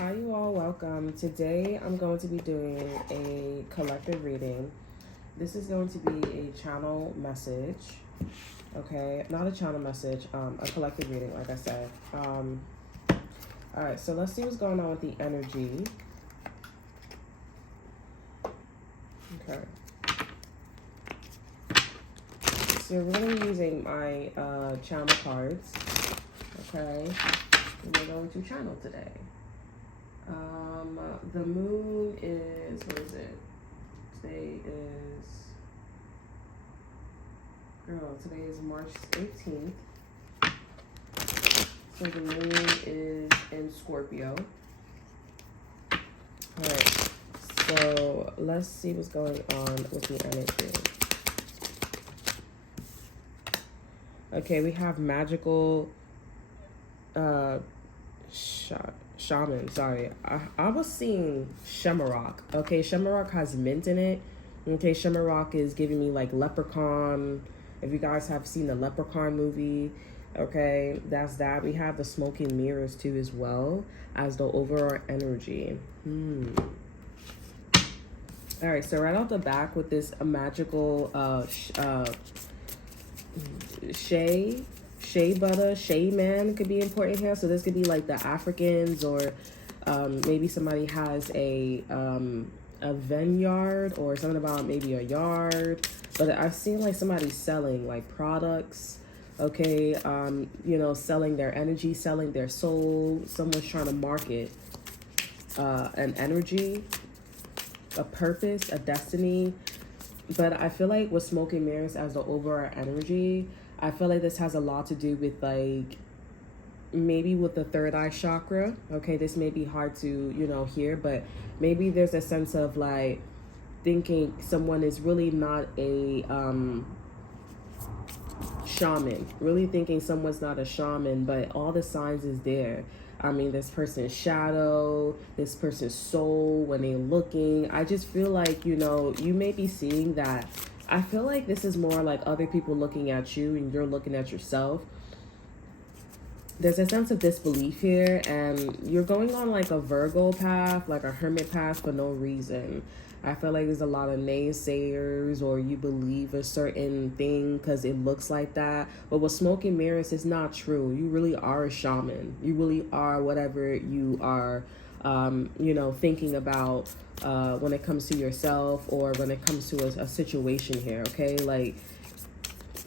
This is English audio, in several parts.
Hi, you all. Welcome. Today I'm going to be doing a collective reading. This is going to be a channel message. Okay, not a channel message, a collective reading, like I said. All right, so let's see what's going on with the energy. Okay. So we're going to be using my channel cards. Okay. And we're going to channel today. The moon is, what is it? Today is March 18th. So the moon is in Scorpio. Alright, so let's see what's going on with the energy. Okay, we have magical shaman, sorry. I was seeing Shemarok. Okay, Shemarok has mint in it. Okay, Shemarok is giving me like leprechaun. If you guys have seen the Leprechaun movie, okay, that's that. We have the smoky mirrors too as well as the overall energy. All right, so right off the back with this magical shea butter, shea man could be important here. So this could be like the Africans, or maybe somebody has a vineyard or something about maybe a yard. But I've seen like somebody selling like products, okay, selling their energy, selling their soul. Someone's trying to market an energy, a purpose, a destiny. But I feel like with smoke and mirrors as the overall energy, I feel like this has a lot to do with like maybe with the third eye chakra. Okay, this may be hard to hear, but maybe there's a sense of like thinking someone is really not a shaman, really thinking someone's not a shaman, but all the signs is there. I mean, this person's shadow, this person's soul, when they're looking, I just feel like, you may be seeing that. I feel like this is more like other people looking at you and you're looking at yourself. There's a sense of disbelief here, and you're going on like a Virgo path, like a hermit path for no reason. I feel like there's a lot of naysayers, or you believe a certain thing because it looks like that. But with smoke and mirrors, it's not true. You really are a shaman. You really are whatever you are, thinking about when it comes to yourself, or when it comes to a situation here, okay? Like,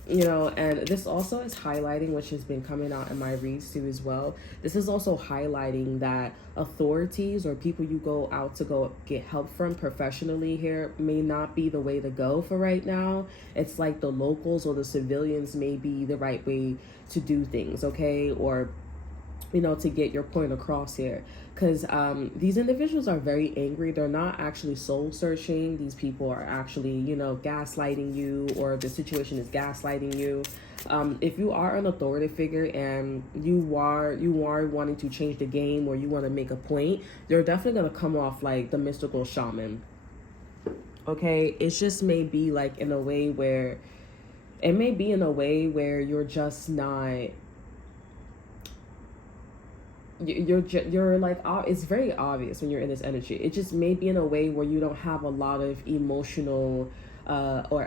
and this also is highlighting, which has been coming out in my reads too as well. This is also highlighting that authorities or people you go out to go get help from professionally here may not be the way to go for right now. It's like the locals or the civilians may be the right way to do things, okay? Or to get your point across here, because these individuals are very angry. They're not actually soul searching. These people are actually gaslighting you, or the situation is gaslighting you. If you are an authority figure and you are wanting to change the game, or you want to make a point, they're definitely going to come off like the mystical shaman, okay? It just may be like in a way where you're just not, you're like, it's very obvious when you're in this energy. It just may be in a way where you don't have a lot of emotional or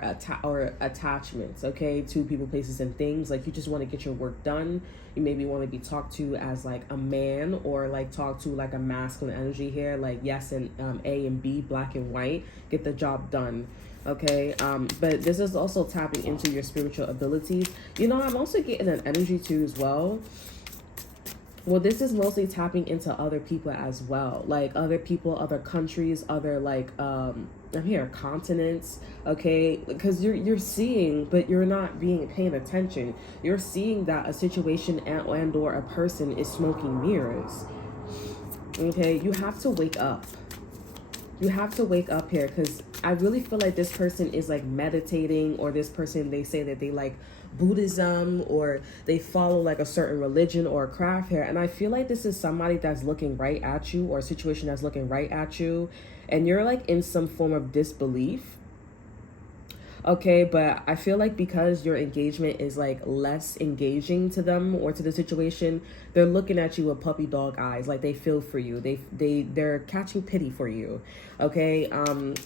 attachments, okay, to people, places, and things. Like, you just want to get your work done. You maybe want to be talked to as like a man, or like talk to like a masculine energy here, like yes and A and B, black and white, get the job done. Okay, but this is also tapping into your spiritual abilities. I'm also getting an energy too as well. Well, this is mostly tapping into other people as well, like other people, other countries, other like I'm here continents, okay? Because you're seeing, but you're not paying attention. You're seeing that a situation and or a person is smoking mirrors. Okay, you have to wake up. You have to wake up here, because I really feel like this person is like meditating, or this person, they say that they like Buddhism, or they follow like a certain religion or a craft here. And I feel like this is somebody that's looking right at you, or a situation that's looking right at you, and you're like in some form of disbelief. Okay, but I feel like because your engagement is like less engaging to them or to the situation, they're looking at you with puppy dog eyes, like they feel for you. They're catching pity for you. Okay?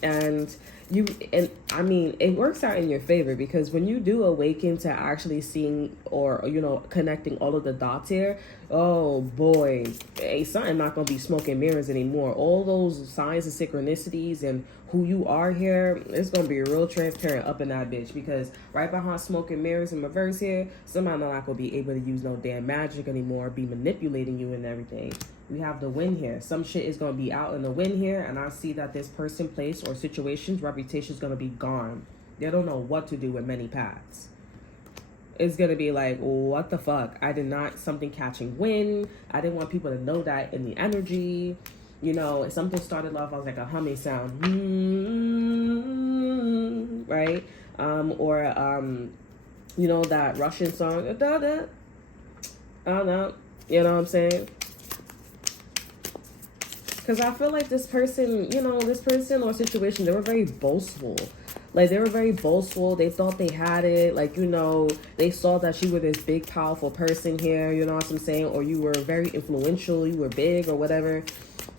And you and I mean, it works out in your favor because when you do awaken to actually seeing or connecting all of the dots here, oh boy, hey, something not gonna be smoking mirrors anymore. All those signs and synchronicities and who you are here, it's gonna be real transparent up in that bitch because right behind smoking mirrors in reverse here, somebody not gonna be able to use no damn magic anymore, be manipulating you and everything. We have the wind here. Some shit is gonna be out in the wind here, and I see that this person, place, or situation's reputation is gonna be gone. They don't know what to do with many paths. It's gonna be like, what the fuck? I did not something catching wind. I didn't want people to know that in the energy. If something started off, I was like a humming sound, right? That Russian song, da da, oh no, you know what I'm saying? Because I feel like this person or situation, they were very boastful. Like, they were very boastful. They thought they had it. Like, they saw that you were this big, powerful person here, you know what I'm saying? Or you were very influential, you were big or whatever.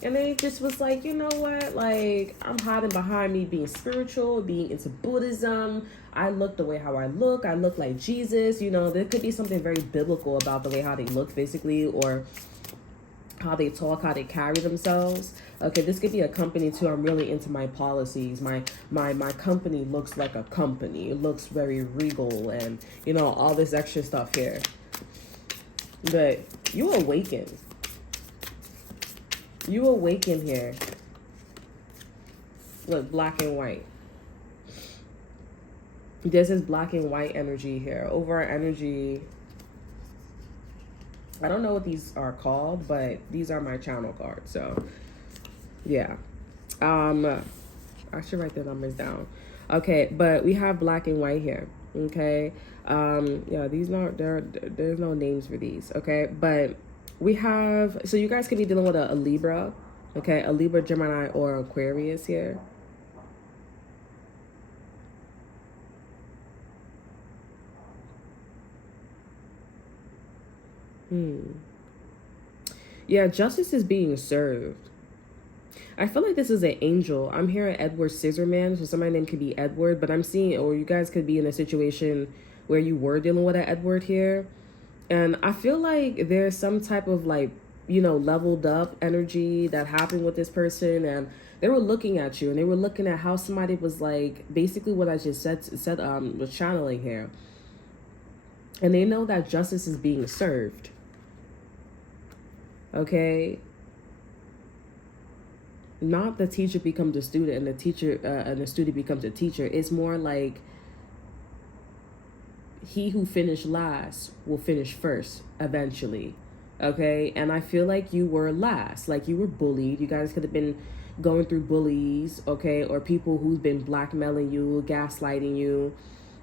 And they just was like, you know what? Like, I'm hiding behind me being spiritual, being into Buddhism. I look the way how I look. I look like Jesus. There could be something very biblical about the way how they look physically or how they talk, how they carry themselves. Okay, this could be a company too. I'm really into my policies. My company looks like a company. It looks very regal and all this extra stuff here. But you awaken. You awaken here. Look, black and white. This is black and white energy here. Over our energy, I don't know what these are called, but these are my channel cards. So, yeah. I should write the numbers down. Okay, but we have black and white here. Okay. Yeah, there's no names for these. Okay, but we have, so you guys could be dealing with a Libra. Okay, a Libra, Gemini, or Aquarius here. Yeah, justice is being served. I feel like this is an angel. I'm hearing Edward Scissorman, so somebody's name could be Edward, but I'm seeing, or you guys could be in a situation where you were dealing with an Edward here. And I feel like there's some type of leveled up energy that happened with this person, and they were looking at you and they were looking at how somebody was like, basically what I just said was channeling here. And they know that justice is being served. Okay? Not the teacher becomes a student and the student becomes a teacher. It's more like he who finished last will finish first eventually. Okay? And I feel like you were last. Like, you were bullied. You guys could have been going through bullies, okay? Or people who's been blackmailing you, gaslighting you.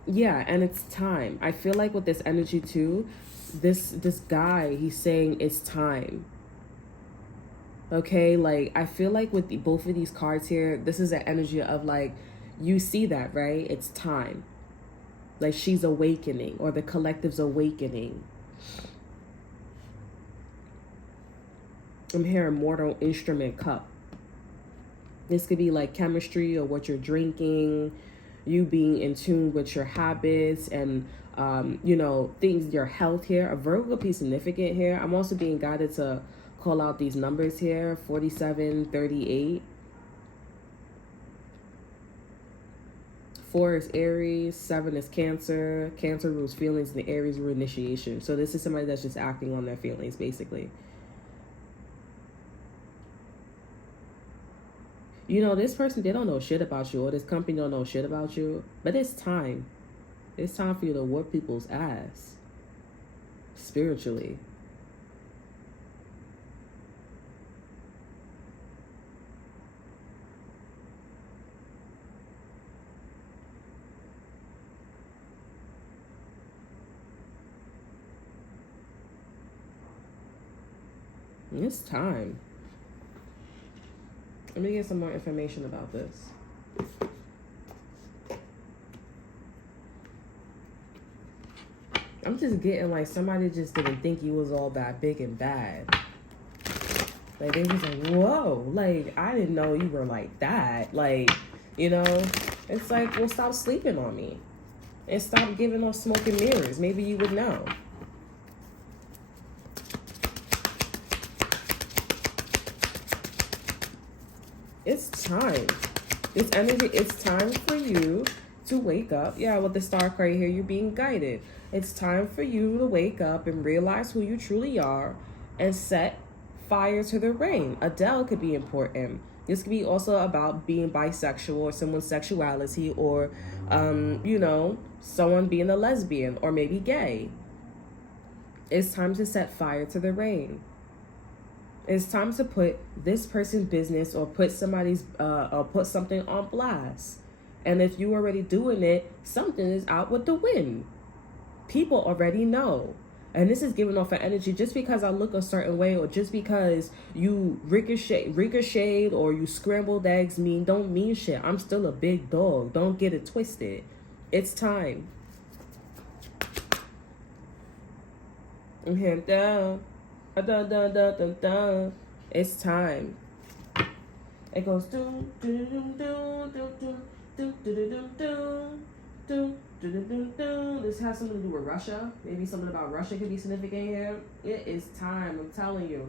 Yeah, and it's time. I feel like with this energy too, this guy, he's saying it's time. Okay, like, I feel like with both of these cards here, this is an energy of like, you see that, right? It's time. Like, she's awakening, or the collective's awakening. I'm hearing mortal instrument cup. This could be like chemistry or what you're drinking, you being in tune with your habits and things, your health here. A Virgo could be significant here. I'm also being guided to call out these numbers here: 47, 38. 4 is Aries, 7 is Cancer. Cancer rules feelings, and the Aries rule initiation. So this is somebody that's just acting on their feelings, basically. This person, they don't know shit about you, or this company don't know shit about you. But it's time. It's time for you to whoop people's ass. Spiritually. It's time. Let me get some more information about this. I'm just getting like somebody just didn't think you was all that big and bad. Like they was like, whoa, like I didn't know you were like that. Like, you know, it's like, well, stop sleeping on me and stop giving off smoke and mirrors. Maybe you would know. It's time. This energy, it's time for you to wake up. Yeah, with the star card here, you're being guided. It's time for you to wake up and realize who you truly are and set fire to the rain. Adele could be important. This could be also about being bisexual or someone's sexuality, or, you know, someone being a lesbian or maybe gay. It's time to set fire to the rain. It's time to put this person's business or put somebody's or put something on blast. And if you already doing it, something is out with the wind. People already know. And this is giving off an energy. Just because I look a certain way or just because you ricocheted or you scrambled eggs don't mean shit. I'm still a big dog. Don't get it twisted. It's time. Down. Dun, dun, dun, dun, dun. It's time. It goes do do do do do do do do do do do. This has something to do with Russia. Maybe something about Russia could be significant here. It is time. I'm telling you.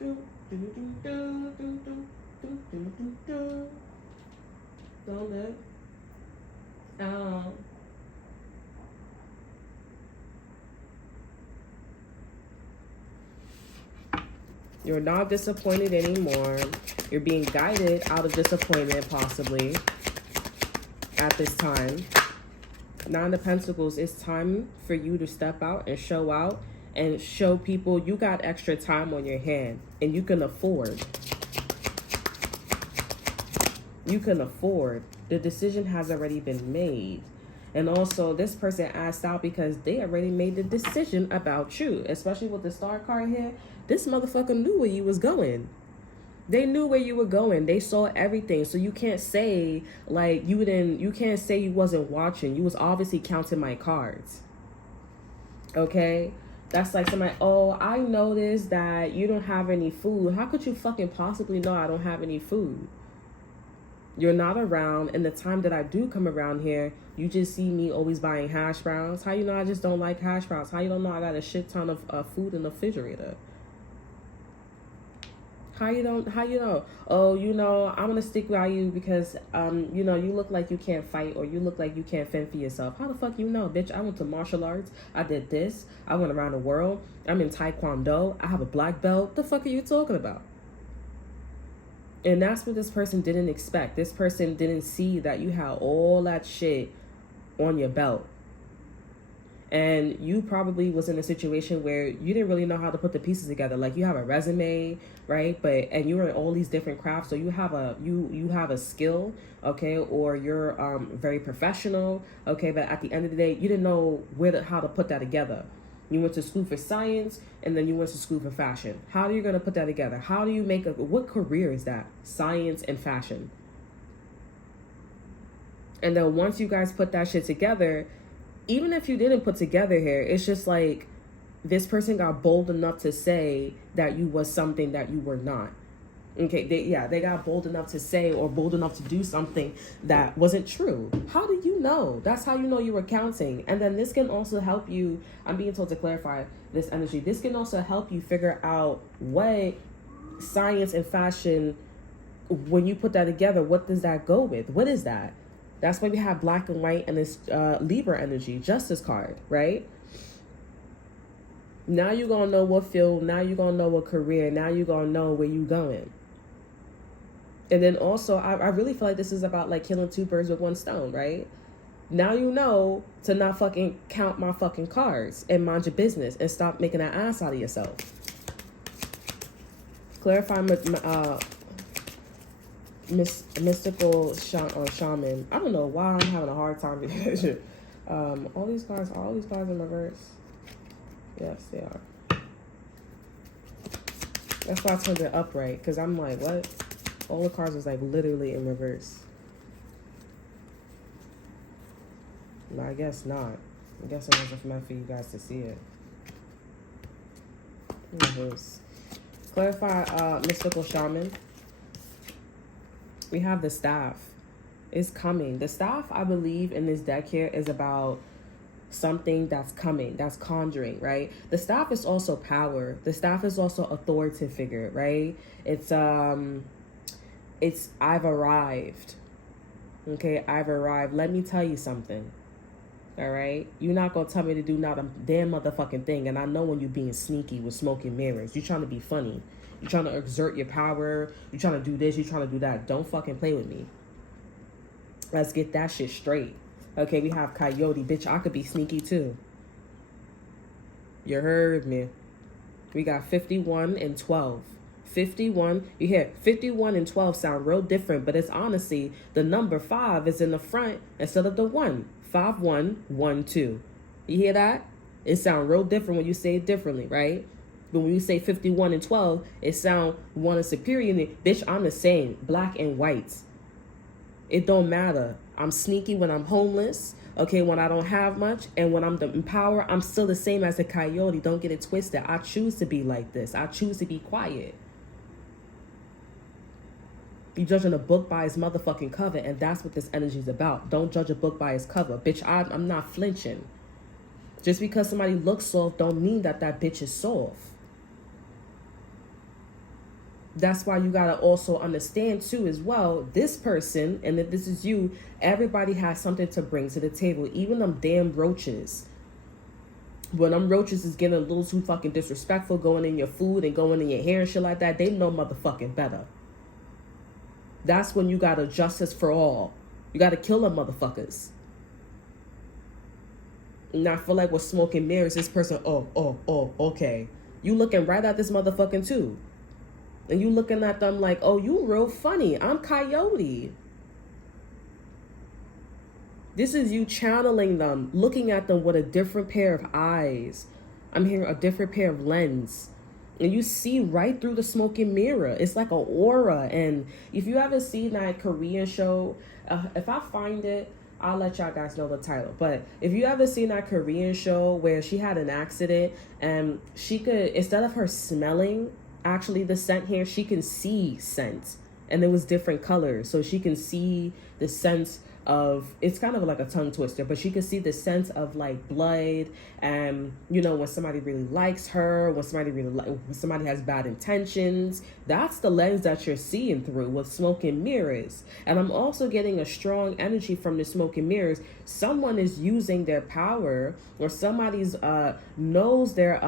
Do do do do do do do do do. Don't let. You're not disappointed anymore. You're being guided out of disappointment, possibly, at this time. Nine of Pentacles, it's time for you to step out and show people you got extra time on your hand and you can afford. You can afford. The decision has already been made. And also, this person asked out because they already made the decision about you. Especially with the star card here. This motherfucker knew where you was going. They knew where you were going. They saw everything. So you can't say, like, you can't say you wasn't watching. You was obviously counting my cards. Okay? That's like somebody, oh, I noticed that you don't have any food. How could you fucking possibly know I don't have any food? You're not around, and the time that I do come around here, you just see me always buying hash browns. How you know I just don't like hash browns? How you don't know I got a shit ton of food in the refrigerator? How you know? Oh, you know, I'm gonna stick by you because you know, you look like you can't fight or you look like you can't fend for yourself. How the fuck you know, bitch? I went to martial arts. I did this. I went around the world. I'm in Taekwondo. I have a black belt. The fuck are you talking about? And that's what this person didn't expect. This person didn't see that you had all that shit on your belt. And you probably was in a situation where you didn't really know how to put the pieces together. Like you have a resume, right? And you're in all these different crafts. So you have a skill, okay? Or you're very professional, okay? But at the end of the day, you didn't know how to put that together. You went to school for science, and then you went to school for fashion. How are you going to put that together? How do you what career is that? Science and fashion. And then once you guys put that shit together, even if you didn't put together here, it's just like this person got bold enough to say that you was something that you were not. Okay, they got bold enough to say or bold enough to do something that wasn't true. How do you know? That's how you know you were counting. And then this can also help you, I'm being told to clarify this energy. This can also help you figure out what science and fashion, when you put that together, what does that go with? What is that? That's why we have black and white and this Libra energy, justice card, right? Now you're going to know what field, now you're going to know what career, now you're going to know where you going. And then also, I really feel like this is about like killing two birds with one stone, right? Now you know to not fucking count my fucking cards and mind your business and stop making an ass out of yourself. Clarify mystical shaman. I don't know why I'm having a hard time with that shit. All these cards in reverse. Yes, they are. That's why I turned it upright, because I'm like, what? All the cards was like literally in reverse. I guess not. I guess it wasn't meant for you guys to see it. Clarify, mystical shaman. We have the staff. It's coming. The staff, I believe, in this deck here is about something that's coming, that's conjuring, right? The staff is also power. The staff is also authoritative figure, right? It's I've arrived. Okay, I've arrived. Let me tell you something. All right, you're not gonna tell me to do not a damn motherfucking thing. And I know when you're being sneaky with smoke and mirrors, you're trying to be funny, you're trying to exert your power, you're trying to do this, you're trying to do that. Don't fucking play with me. Let's get that shit straight. Okay, we have coyote. Bitch, I could be sneaky too. You heard me. We got 51 and 12. 51, you hear 51 and 12 sound real different, but it's honestly the number 5 is in the front instead of the 1. 5 1 1 2. You hear that? It sound real different when you say it differently, right? But when you say 51 and 12, it sound one is superior. Bitch, I'm the same, black and white. It don't matter. I'm sneaky when I'm homeless, okay, when I don't have much, and when I'm in power, I'm still the same as a coyote. Don't get it twisted. I choose to be like this. I choose to be quiet. You judging a book by its motherfucking cover, and that's what this energy is about. Don't judge a book by its cover. Bitch, I'm not flinching. Just because somebody looks soft don't mean that that bitch is soft. That's why you gotta also understand too as well, this person, and if this is you, everybody has something to bring to the table. Even them damn roaches. When them roaches is getting a little too fucking disrespectful, going in your food and going in your hair and shit like that, they know motherfucking better. That's when you got a justice for all. You got to kill them motherfuckers. And I feel like with smoke and mirrors, this person, okay. You looking right at this motherfucking too. And you looking at them like, oh, you real funny. I'm coyote. This is you channeling them, looking at them with a different pair of eyes. I'm hearing a different pair of lens. And you see right through the smoke and mirror. It's like an aura. And if you ever seen that Korean show, if I find it, I'll let y'all guys know the title. But if you ever seen that Korean show where she had an accident and she could, instead of her smelling actually the scent here, she can see scent. And there was different colors. So she can see the sense of, it's kind of like a tongue twister, but she can see the sense of like blood and, you know, when somebody really likes her, when somebody has bad intentions. That's the lens that you're seeing through with smoke and mirrors. And I'm also getting a strong energy from the smoke and mirrors. Someone is using their power, or somebody's knows their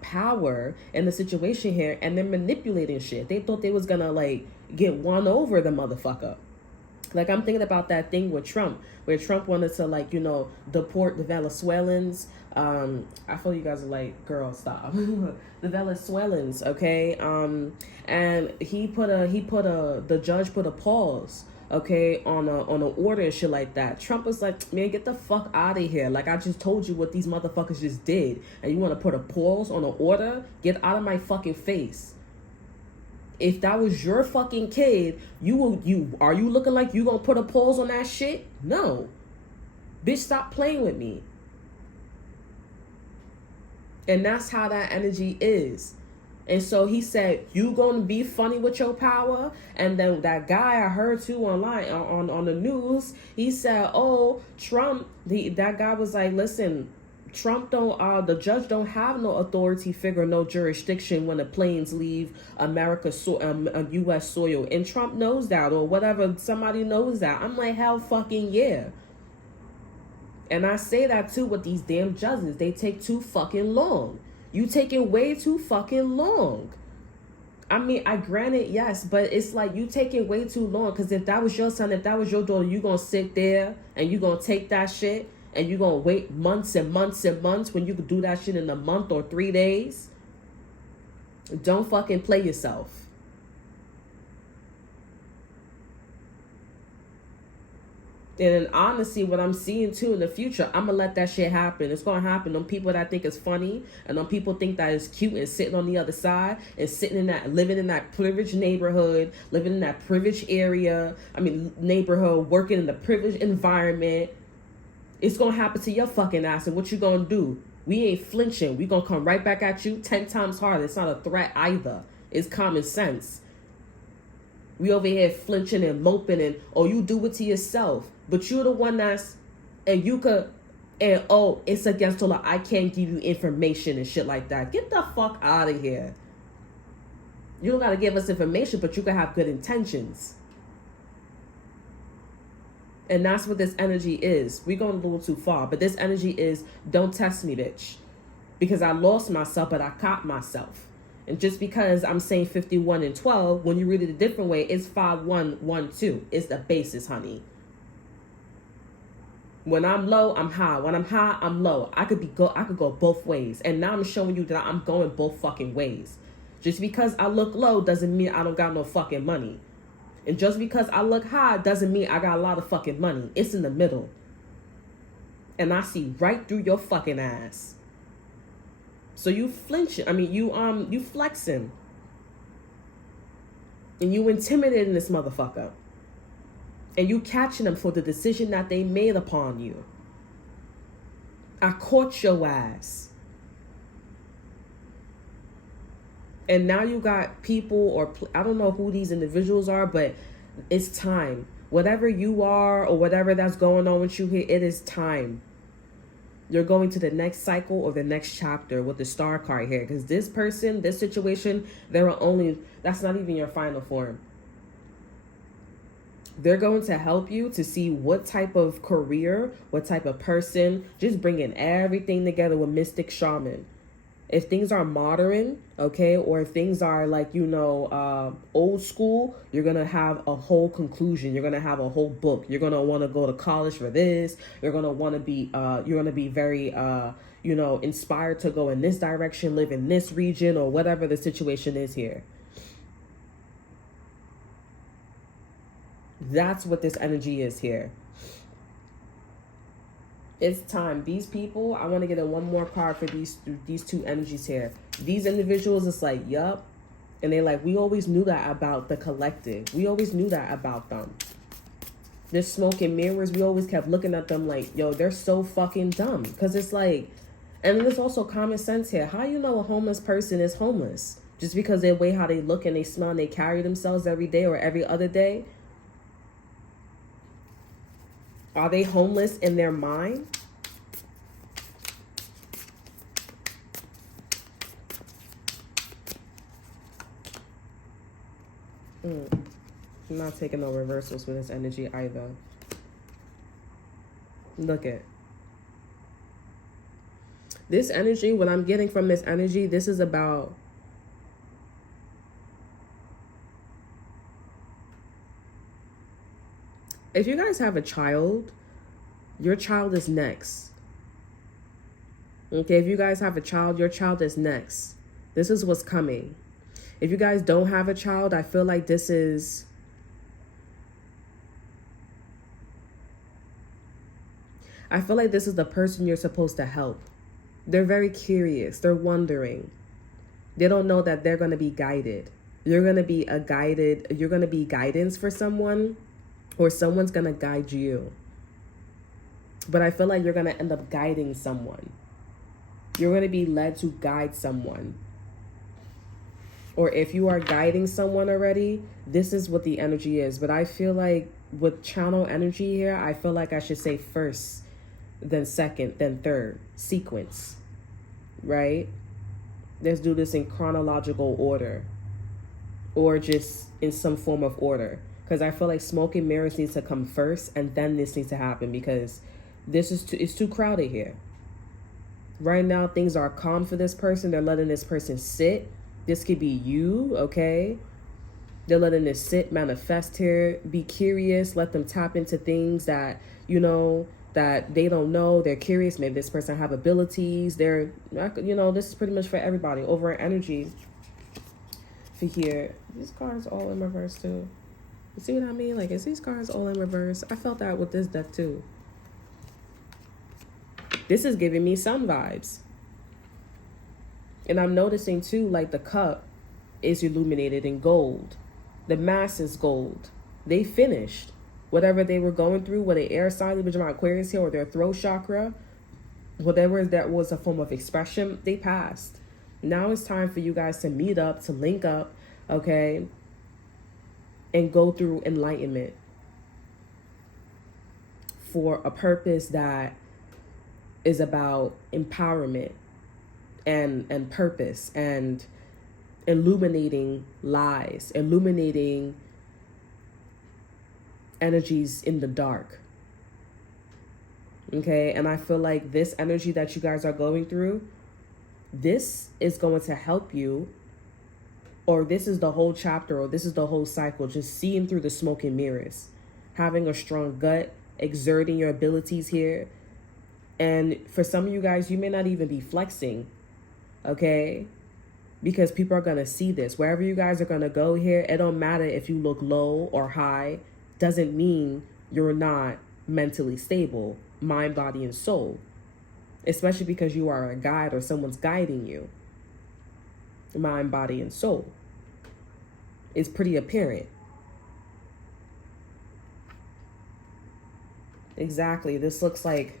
power in the situation here, and they're manipulating shit. They thought they was gonna like get one over the motherfucker. Like, I'm thinking about that thing with Trump, where Trump wanted to, like, you know, deport the Venezuelans. I feel you guys are like, girl, stop. The Venezuelans, okay? And the judge put a pause, okay, on an order and shit like that. Trump was like, man, get the fuck out of here. Like, I just told you what these motherfuckers just did, and you want to put a pause on an order? Get out of my fucking face. If that was your fucking kid, are you looking like you gonna put a pause on that shit? No. Bitch, stop playing with me. And that's how that energy is. And so he said, you gonna be funny with your power? And then that guy I heard too online on the news, he said, oh, Trump, that guy was like, listen, Trump the judge don't have no authority figure, no jurisdiction when the planes leave U.S. soil. And Trump knows that, or whatever, somebody knows that. I'm like, hell fucking yeah. And I say that too with these damn judges. They take too fucking long. You taking way too fucking long. I mean, I granted, yes, but it's like you taking way too long. Because if that was your son, if that was your daughter, you gonna sit there and you gonna take that shit and you gonna wait months and months and months when you could do that shit in a month or 3 days? Don't fucking play yourself. And then honestly, what I'm seeing too in the future, I'm gonna let that shit happen. It's gonna happen. Them people that think it's funny and them people think that it's cute and sitting on the other side and living in that privileged neighborhood, living in that privileged area. Neighborhood, working in the privileged environment. It's gonna happen to your fucking ass, and what you gonna do? We ain't flinching. We gonna come right back at you 10 times harder. It's not a threat either. It's common sense. We over here flinching and moping and, oh, you do it to yourself. But you're the one that's, and you could, and oh, it's against the law. I can't give you information and shit like that. Get the fuck out of here. You don't gotta give us information, but you can have good intentions. And that's what this energy is. We're going a little too far. But this energy is, don't test me, bitch. Because I lost myself, but I caught myself. And just because I'm saying 51 and 12, when you read it a different way, it's 5-1-1-2. It's the basis, honey. When I'm low, I'm high. When I'm high, I'm low. I could go both ways. And now I'm showing you that I'm going both fucking ways. Just because I look low doesn't mean I don't got no fucking money. And just because I look high doesn't mean I got a lot of fucking money. It's in the middle. And I see right through your fucking ass. So you flinching. I mean, you flexing. And you intimidating this motherfucker. And you catching them for the decision that they made upon you. I caught your ass. And now you got people, or I don't know who these individuals are, but it's time. Whatever you are or whatever that's going on with you here, it is time. You're going to the next cycle or the next chapter with the star card here. Because this person, this situation, that's not even your final form. They're going to help you to see what type of career, what type of person, just bringing everything together with Mystic Shaman. If things are modern, okay, or if things are like, old school, you're going to have a whole conclusion. You're going to have a whole book. You're going to want to go to college for this. You're going to want to be, very, inspired to go in this direction, live in this region, or whatever the situation is here. That's what this energy is here. It's time. These people, I want to get in one more card for these two energies here. These individuals, it's like, yup. And they're like, we always knew that about the collective. We always knew that about them. This smoke and mirrors, we always kept looking at them like, yo, they're so fucking dumb. Because it's like, and there's also common sense here. How you know a homeless person is homeless? Just because they way how they look and they smell and they carry themselves every day or every other day? Are they homeless in their mind? I'm not taking no reversals with this energy either. Look at this energy. What I'm getting from this energy, this is about if you guys have a child, your child is next. Okay, if you guys have a child, your child is next. This is what's coming. If you guys don't have a child, I feel like this is... I feel like this is the person you're supposed to help. They're very curious. They're wondering. They don't know that they're going to be guided. You're going to be you're going to be guidance for someone, or someone's going to guide you. But I feel like you're going to end up guiding someone. You're going to be led to guide someone. Or if you are guiding someone already, this is what the energy is. But I feel like with channel energy here, I feel like I should say first, then second, then third. Sequence. Right? Let's do this in chronological order. Or just in some form of order. Because I feel like smoke and mirrors needs to come first, and then this needs to happen, because this is it's too crowded here. Right now, things are calm for this person. They're letting this person sit. This could be you, okay? They're letting this sit, manifest here. Be curious. Let them tap into things that, that they don't know. They're curious. Maybe this person have abilities. They're, this is pretty much for everybody. Over energy for here. These cards all in reverse too. You see what I mean? Like, is these cards all in reverse? I felt that with this deck too. This is giving me sun vibes. And I'm noticing too, like the cup is illuminated in gold. The mass is gold. They finished. Whatever they were going through, whether air sign, which my Aquarius here, or their throat chakra, whatever that was a form of expression, they passed. Now it's time for you guys to meet up, to link up, okay, and go through enlightenment for a purpose that is about empowerment and purpose and illuminating lies, illuminating energies in the dark. Okay, and I feel like this energy that you guys are going through, this is going to help you, or this is the whole chapter, or this is the whole cycle, just seeing through the smoke and mirrors, having a strong gut, exerting your abilities here. And for some of you guys, you may not even be flexing, okay? Because people are going to see this. Wherever you guys are going to go here, it don't matter if you look low or high, doesn't mean you're not mentally stable, mind, body, and soul. Especially because you are a guide or someone's guiding you. Mind, body, and soul. It's pretty apparent. Exactly. This looks like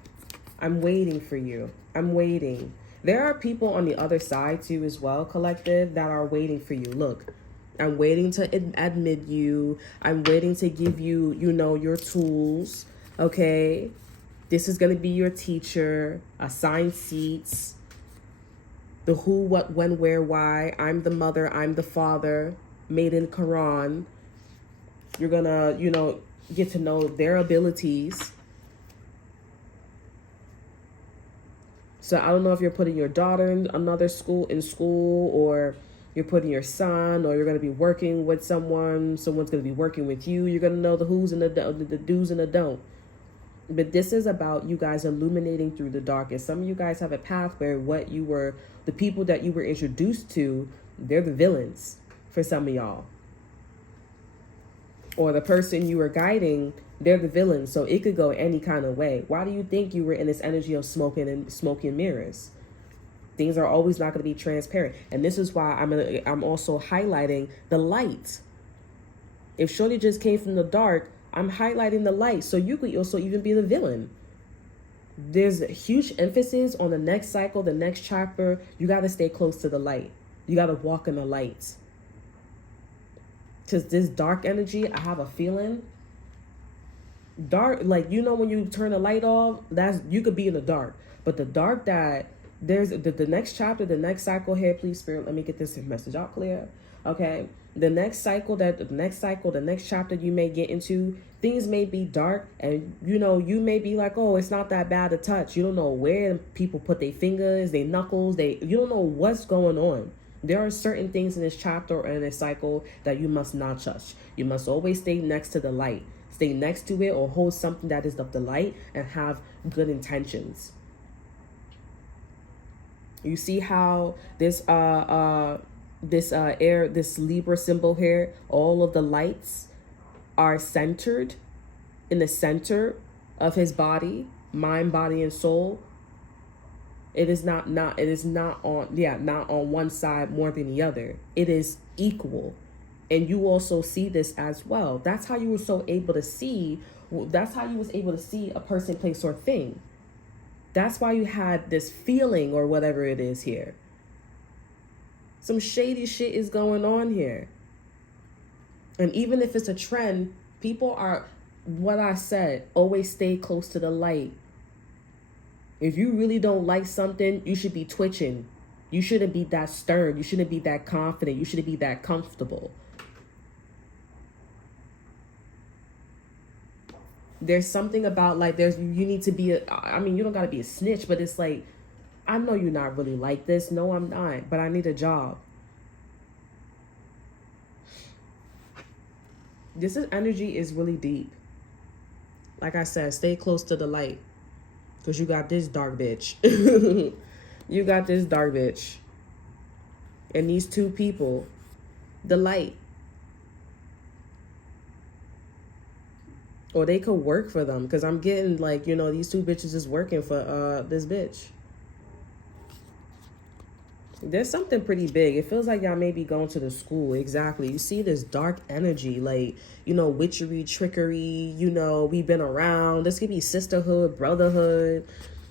I'm waiting for you. I'm waiting. There are people on the other side too as well, collective, that are waiting for you. Look, I'm waiting to admit you. I'm waiting to give you, you know, your tools. Okay? This is going to be your teacher. Assigned seats. The who, what, when, where, why. I'm the mother. I'm the father. Made in Quran. You're going to, you know, get to know their abilities. So I don't know if you're putting your daughter in another school, or you're putting your son, or you're going to be working with someone's going to be working with you. You're going to know the who's and the do's and the don't. But this is about you guys illuminating through the darkness. Some of you guys have a path where the people that you were introduced to, they're the villains for some of y'all. Or the person you were guiding, they're the villains. So it could go any kind of way. Why do you think you were in this energy of smoke and mirrors? Things are always not going to be transparent. And this is why I'm also highlighting the light. If Shorty just came from the dark, I'm highlighting the light, so you could also even be the villain. There's a huge emphasis on the next cycle, the next chapter. You got to stay close to the light. You got to walk in the light. Because this dark energy, I have a feeling. Dark, like, you know, when you turn the light off, you could be in the dark. But the dark that, there's the next chapter, the next cycle here, please, Spirit, let me get this message out clear. Okay, the next chapter you may get into, things may be dark, and you know, you may be like, oh, it's not that bad to touch. You don't know where people put their fingers, their knuckles, you don't know what's going on. There are certain things in this chapter or in this cycle that you must not touch. You must always stay next to the light. Stay next to it, or hold something that is of the light, and have good intentions. You see how this Libra symbol here, all of the lights are centered in the center of his body, mind, body, and soul. It is not on one side more than the other. It is equal. And you also see this as well. That's how you were able to see a person, place, or thing. That's why you had this feeling, or whatever it is here. Some shady shit is going on here. And even if it's a trend, people are, what I said, always stay close to the light. If you really don't like something, you should be twitching. You shouldn't be that stern. You shouldn't be that confident. You shouldn't be that comfortable. There's something about, like, you need to be you don't got to be a snitch, but it's like, I know you're not really like this. No, I'm not, but I need a job. Energy is really deep. Like I said, stay close to the light, because you got this dark bitch. You got this dark bitch. And these two people, the light. Or they could work for them, because I'm getting, like, you know, these two bitches is working for this bitch. There's something pretty big. It feels like y'all may be going to the school. Exactly. You see this dark energy, like, you know, witchery, trickery, you know, we've been around. This could be sisterhood, brotherhood,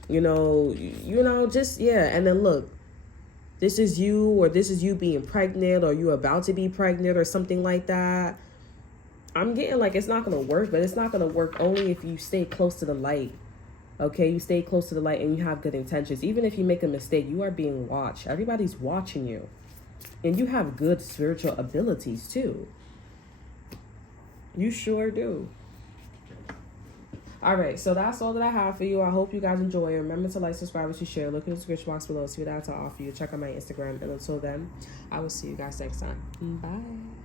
just, yeah. And then look, this is you, or this is you being pregnant, or you about to be pregnant or something like that. I'm getting like it's not going to work, but it's not going to work only if you stay close to the light. Okay, you stay close to the light and you have good intentions. Even if you make a mistake, you are being watched. Everybody's watching you. And you have good spiritual abilities too. You sure do. All right, so that's all that I have for you. I hope you guys enjoy. Remember to like, subscribe, and share. Look in the description box below. See what I have to offer you. Check out my Instagram. And until then, I will see you guys next time. Bye.